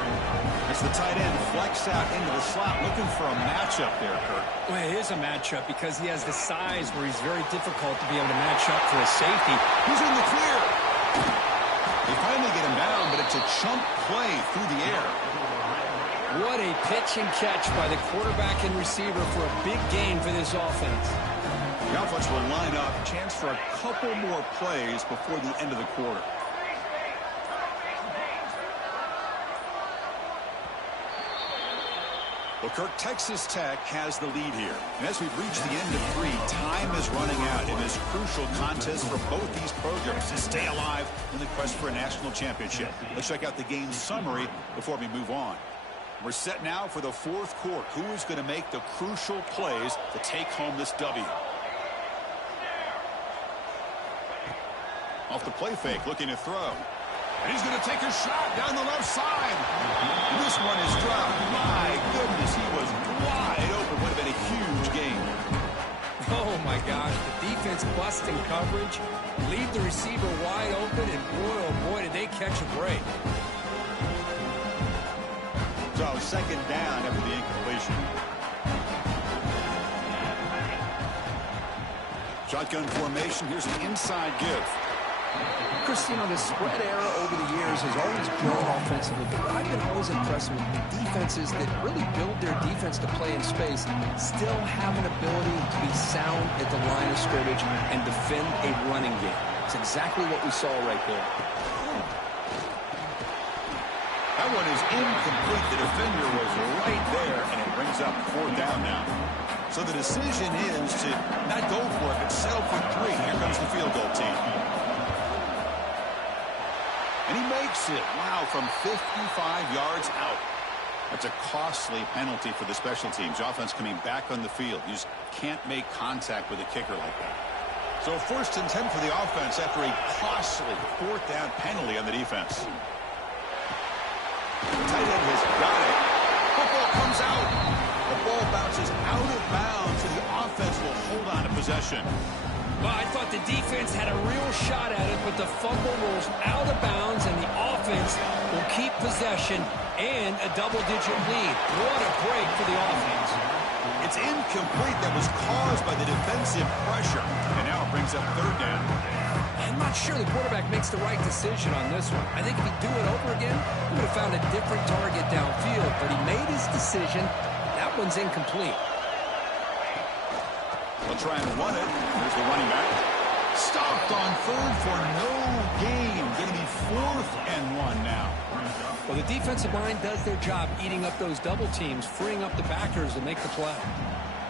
As the tight end flex out into the slot, looking for a matchup there, Kurt. Well, it is a matchup because he has the size where he's very difficult to be able to match up for a safety. He's in the clear. They finally get him down, but it's a chunk play through the air. What a pitch and catch by the quarterback and receiver for a big gain for this offense. The offense will line up. Chance for a couple more plays before the end of the quarter. Well, Kirk, Texas Tech has the lead here. And as we've reached the end of 3, time is running out in this crucial contest for both these programs to stay alive in the quest for a national championship. Let's check out the game summary before we move on. We're set now for the 4th quarter. Who is going to make the crucial plays to take home this W? Off the play fake, looking to throw. And he's going to take a shot down the left side. This one is dropped. My goodness, he was wide open. Would have been a huge game. Oh, my gosh. The defense busting coverage. Leave the receiver wide open, and boy, oh, boy, did they catch a break. So, 2nd down after the incompletion. Shotgun formation. Here's an inside give. Chris, you know, the spread era over the years has always grown offensively, but I've been always impressed with defenses that really build their defense to play in space, still have an ability to be sound at the line of scrimmage and defend a running game. It's exactly what we saw right there. That one is incomplete. The defender was right there, and it brings up 4th down now. So the decision is to not go for it, but settle for 3. Here comes the field goal team. And he makes it. Wow, from 55 yards out. That's a costly penalty for the special teams. Offense coming back on the field. You just can't make contact with a kicker like that. So 1st and 10 for the offense after a costly 4th down penalty on the defense. The tight end has got it. Football comes out. The ball bounces out of bounds, and the offense will hold on to possession. Well, I thought the defense had a real shot at it, but the fumble rolls out of bounds, and the offense will keep possession and a double-digit lead. What a break for the offense. It's incomplete. That was caused by the defensive pressure, and now it brings up 3rd down. I'm not sure the quarterback makes the right decision on this one. I think if he'd do it over again, he would have found a different target downfield, but he made his decision. That one's incomplete. They'll try and run it. There's the running back. Stopped on 3rd for no gain. Going to be 4th and 1 now. Well, the defensive line does their job eating up those double teams, freeing up the backers to make the play.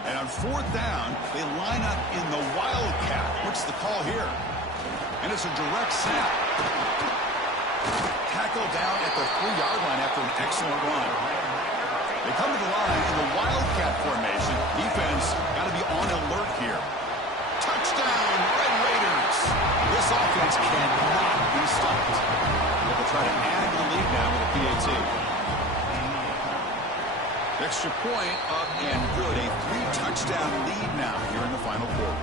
And on 4th down, they line up in the wildcat. What's the call here? And it's a direct snap. Tackled down at the 3-yard line after an excellent run. They come to the line in the wildcat formation. Defense got to be on alert here. Touchdown, Red Raiders. This offense cannot be stopped. They'll try to add to the lead now with a PAT. Extra point up and good. A 3-touchdown lead now here in the final quarter.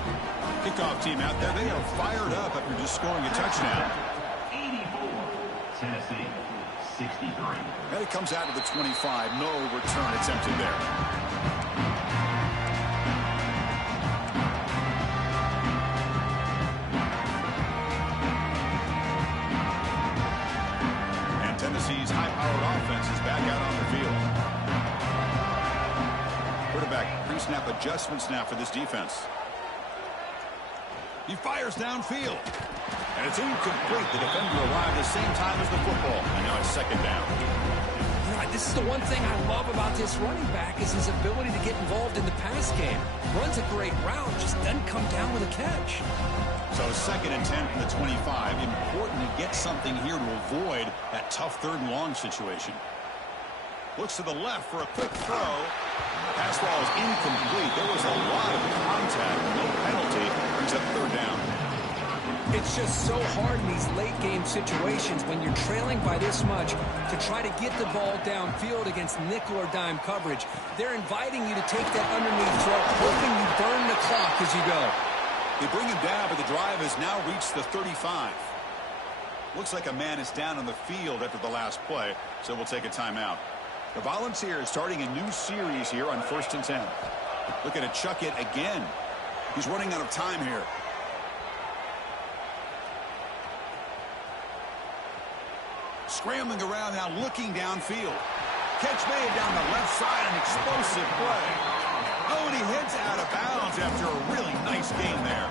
Kickoff team out there. They are fired up after just scoring a touchdown. 84, Tennessee, 63. And it comes out to the 25. No return attempted there. And Tennessee's high-powered offense is back out on the field. Quarterback pre-snap adjustments now for this defense. He fires downfield. And it's incomplete. The defender arrived at the same time as the football. And now it's 2nd down. Right, this is the one thing I love about this running back is his ability to get involved in the pass game. Runs a great route, just doesn't come down with a catch. So 2nd and 10 from the 25. Important to get something here to avoid that tough 3rd and long situation. Looks to the left for a quick throw. Pass ball is incomplete. There was a lot of contact. No penalty. Brings up 3rd down. It's just so hard in these late-game situations when you're trailing by this much to try to get the ball downfield against nickel or dime coverage. They're inviting you to take that underneath throw, hoping you burn the clock as you go. They bring him down, but the drive has now reached the 35. Looks like a man is down on the field after the last play, so we'll take a timeout. The Volunteers starting a new series here on 1st and 10. Looking to chuck it again. He's running out of time here. Scrambling around now, looking downfield. Catch made down the left side, an explosive play. Oh, and he heads out of bounds after a really nice game there.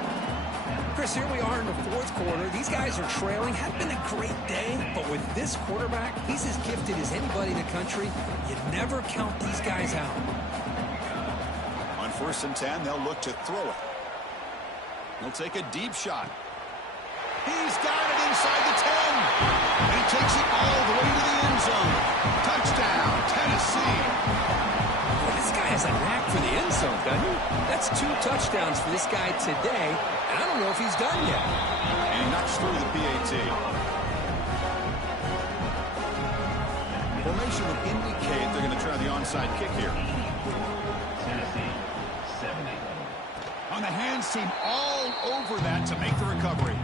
Chris, here we are in the 4th quarter. These guys are trailing. Hadn't been a great day, but With this quarterback, he's as gifted as anybody in the country. You never count these guys out. On 1st and 10, they'll look to throw it. He'll take a deep shot. He's got it inside the 10. And he takes it all the way to the end zone. Touchdown, Tennessee. Well, this guy has a knack for the end zone, doesn't he? That's 2 touchdowns for this guy today. And I don't know if he's done yet. And he knocks through the PAT. Formation would indicate they're going to try the onside kick here. Tennessee, 70. On the hands team, all over that to make the recovery.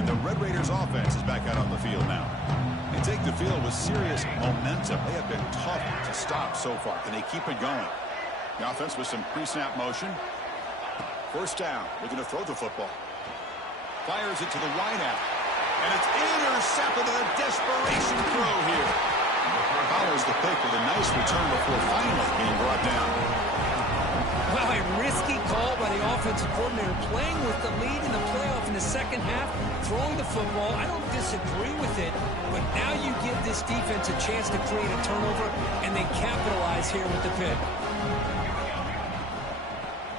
And the Red Raiders offense is back out on the field now. They take the field with serious momentum. They have been tough to stop so far. Can they keep it going? The offense with some pre-snap motion. 1st down, looking to throw the football. Fires it to the wideout. And it's intercepted in a desperation throw here. Follows the pick with a nice return before finally being brought down. Well, a risky call by the offensive coordinator, playing with the lead in the playoff in the second half, throwing the football. I don't disagree with it, but now you give this defense a chance to create a turnover, and they capitalize here with the pick.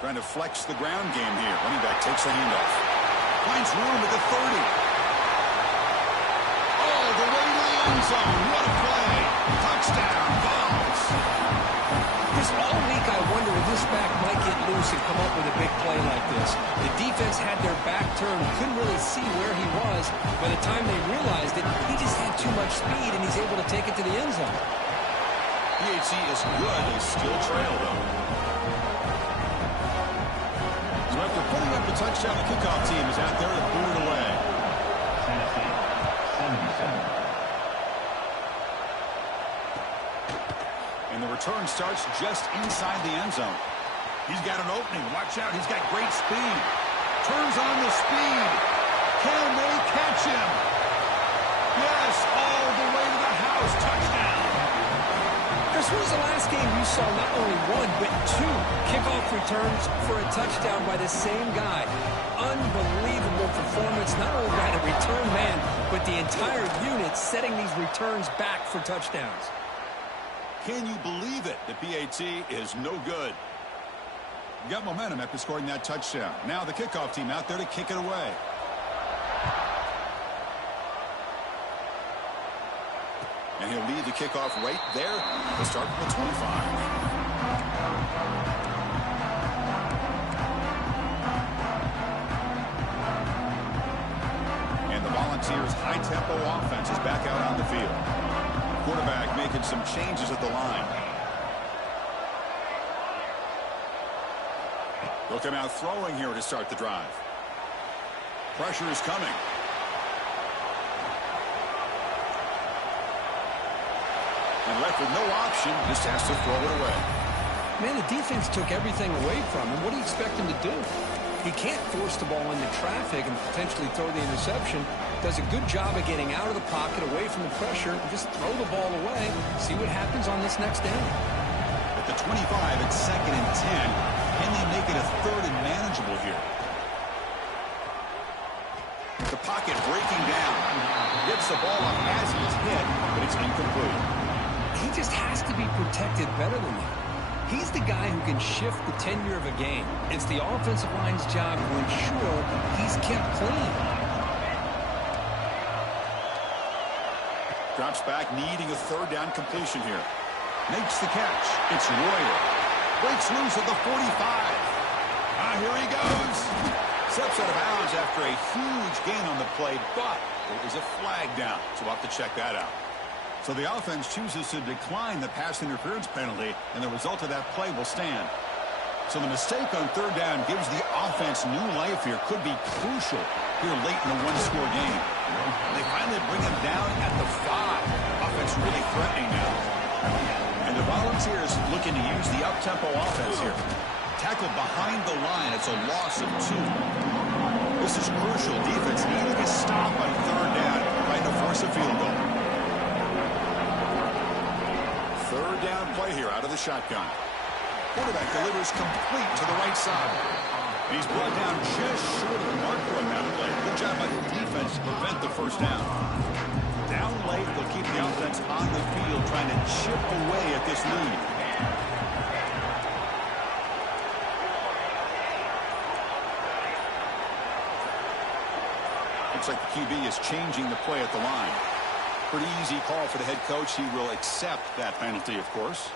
Trying to flex the ground game here. Running back takes the handoff. Finds room at the 30. All the way to the end zone. What a play. Touchdown, Vols. This all week I wonder if this back might get loose and come up with a big play like this. The defense had their back turned, couldn't really see where he was. By the time they realized it, he just had too much speed, and he's able to take it to the end zone. PAT is good. They still trail, though. So after putting up the touchdown, the kickoff team is out there to boot it away. Tennessee, 77. And the return starts just inside the end zone. He's got an opening. Watch out. He's got great speed. Turns on the speed. Can they catch him? Yes, all the way to the house. Touchdown. Chris, when was the last game you saw not only 1, but 2 kickoff returns for a touchdown by the same guy? Unbelievable performance, not only by the return man, but the entire unit setting these returns back for touchdowns. Can you believe it? The PAT is no good. Got momentum after scoring that touchdown. Now the kickoff team out there to kick it away. And he'll lead the kickoff right there to start from the 25. And the Volunteers' high-tempo offense is back out on the field. Quarterback making some changes at the line. They'll come out throwing here to start the drive. Pressure is coming. And left with no option, just has to throw it away. Man, the defense took everything away from him. What do you expect him to do? He can't force the ball into traffic and potentially throw the interception. Does a good job of getting out of the pocket, away from the pressure, and just throw the ball away. See what happens on this next down. At the 25, it's 2nd and 10. Can they make it a 3rd and manageable here? The pocket breaking down. Gets the ball up as he's hit, but it's incomplete. He just has to be protected better than that. He's the guy who can shift the tenure of a game. It's the offensive line's job to ensure he's kept clean. Drops back, needing a 3rd down completion here. Makes the catch. It's Royer. Breaks loose at the 45. Here he goes. Steps out of bounds after a huge gain on the play, but there is a flag down, so we'll have to check that out. So the offense chooses to decline the pass interference penalty, and the result of that play will stand. So the mistake on 3rd down gives the offense new life here. Could be crucial here late in the one-score game. They finally bring him down at the 5. Offense really threatening now. And the Volunteers looking to use the up-tempo offense here. Tackled behind the line. It's a loss of 2. This is crucial. Defense needing a stop on 3rd down, trying to force a field goal. 3rd down play here out of the shotgun. Quarterback delivers complete to the right side. And he's brought down just short of the mark on that play. Good job by to prevent the first down. Down late, they'll keep the offense on the field trying to chip away at this lead. Looks like the QB is changing the play at the line. Pretty easy call for the head coach. He will accept that penalty, of course.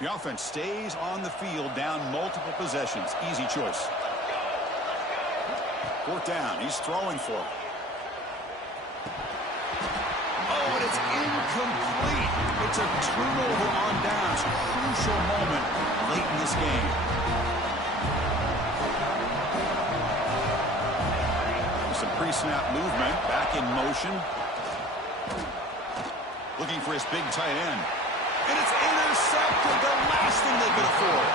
The offense stays on the field, down multiple possessions. Easy choice. Fourth down. He's throwing for it. Oh, and it's incomplete. It's a turnover on downs. Crucial moment late in this game. Some pre-snap movement. Back in motion. Looking for his big tight end. And it's intercepted. The last thing they could afford.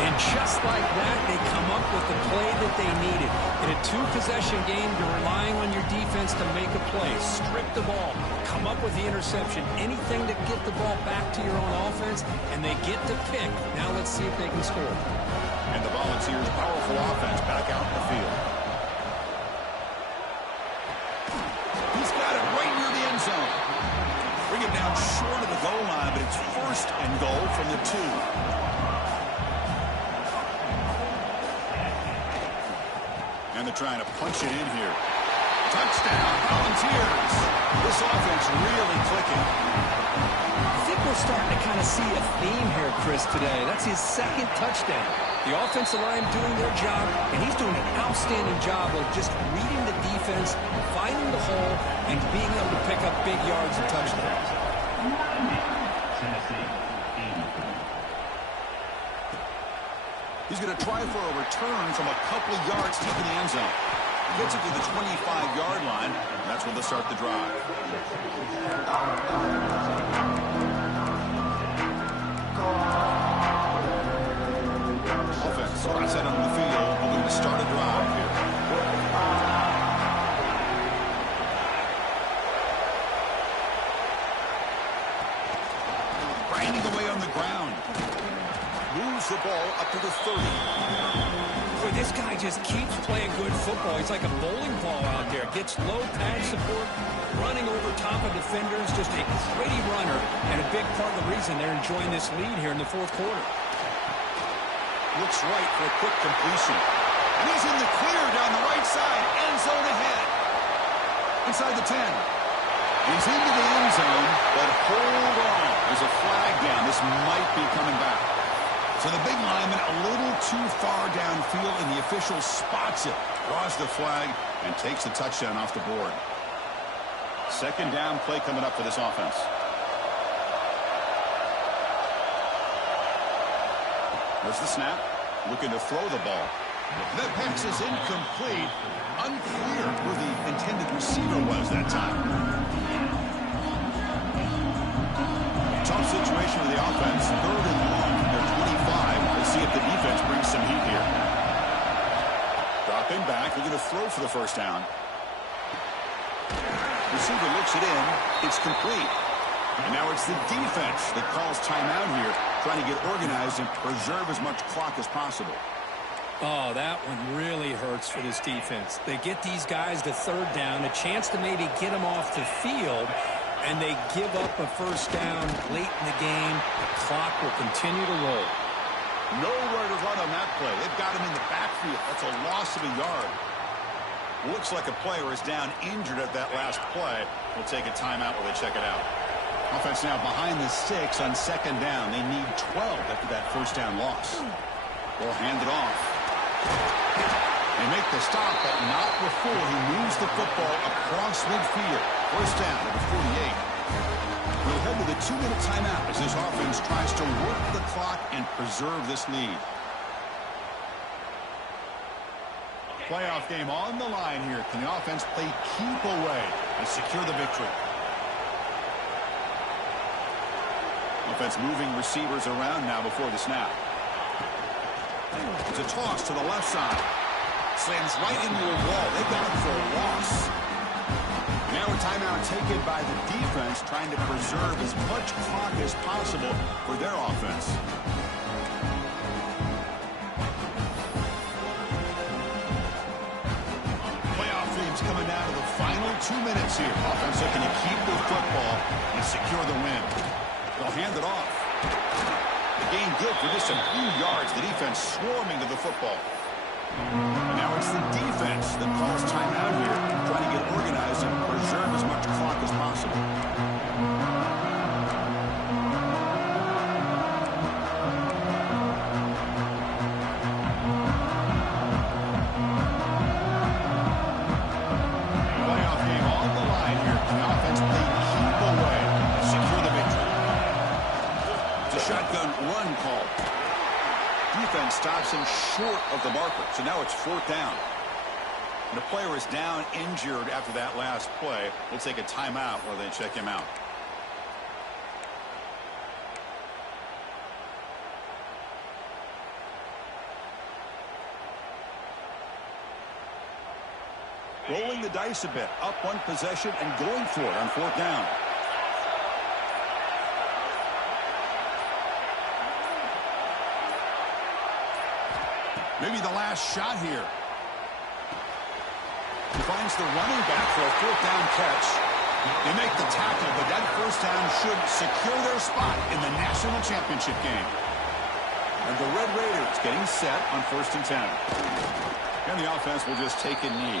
And just like that, they come up with the play that they needed. In a two-possession game, you're relying on your defense to make a play. Strip the ball. Come up with the interception. Anything to get the ball back to your own offense, and they get to pick. Now let's see if they can score. And the Volunteers' powerful offense back out in the field. He's got it right near the end zone. Bring it down short of the goal line, but it's first and goal from the 2. And they're trying to punch it in here. Touchdown, Volunteers. This offense really clicking. I think we're starting to kind of see a theme here, Chris, today. That's his second touchdown. The offensive line doing their job, and he's doing an outstanding job of just reading the defense, finding the hole, and being able to pick up big yards and touchdowns. He's going to try for a return from a couple of yards deep in the end zone. Gets it to the 25-yard line. That's where they'll start the drive. Offense right set on the field. We're going to start a drive here. Grinding away on the ground. Moves the ball up to the 30. Boy, this guy just keeps playing good football. He's like a bowling ball out there. Gets low pad support, running over top of defenders. Just a gritty runner, and a big part of the reason they're enjoying this lead here in the fourth quarter. Looks right for a quick completion. And he's in the clear down the right side. End zone ahead. Inside the 10. He's into the end zone, but hold on. There's a flag down. This might be coming back. So the big lineman a little too far downfield, and the official spots it, draws the flag, and takes the touchdown off the board. Second down play coming up for this offense. There's the snap. Looking to throw the ball. The pass is incomplete. Unclear who the intended receiver was that time. Tough situation for the offense. Third and long. They're 25. We'll see if the defense brings some heat here. Dropping back. They're going to throw for the first down. Receiver looks it in. It's complete. And now it's the defense that calls timeout here, trying to get organized and preserve as much clock as possible. Oh, that one really hurts for this defense. They get these guys to third down, a chance to maybe get them off the field, and they give up a first down late in the game. The clock will continue to roll. Nowhere to run on that play. They've got him in the backfield. That's a loss of a yard. Looks like a player is down injured at that last play. We'll take a timeout while they check it out. Offense now behind the 6 on second down. They need 12 after that first down loss. They'll hand it off. They make the stop, but not before he moves the football across midfield. First down at the 48. We'll head to the 2-minute timeout as this offense tries to work the clock and preserve this lead. Playoff game on the line here. Can the offense play keep away and secure the victory? Offense moving receivers around now before the snap. It's a toss to the left side. Slams right into a wall. They got it for a loss. Now a timeout taken by the defense, trying to preserve as much clock as possible for their offense. it's coming down to the final 2 minutes here. Offense looking to keep the football and secure the win. They'll hand it off. The gain good for just a few yards. The defense swarming to the football. And now it's the defense that calls timeout here, trying to get organized and preserve as much clock as possible. Playoff game on the line here. The offense played keep away to secure the victory. It's a shotgun run call. Defense stops him short of the marker, so now it's 4th down. And the player is down injured after that last play. We'll take a timeout while they check him out. Rolling the dice a bit, up one possession and going for it on 4th down. Maybe the last shot here. He finds the running back for a 4th down catch. They make the tackle, but that 1st down should secure their spot in the national championship game. And the Red Raiders getting set on 1st and 10. And the offense will just take a knee.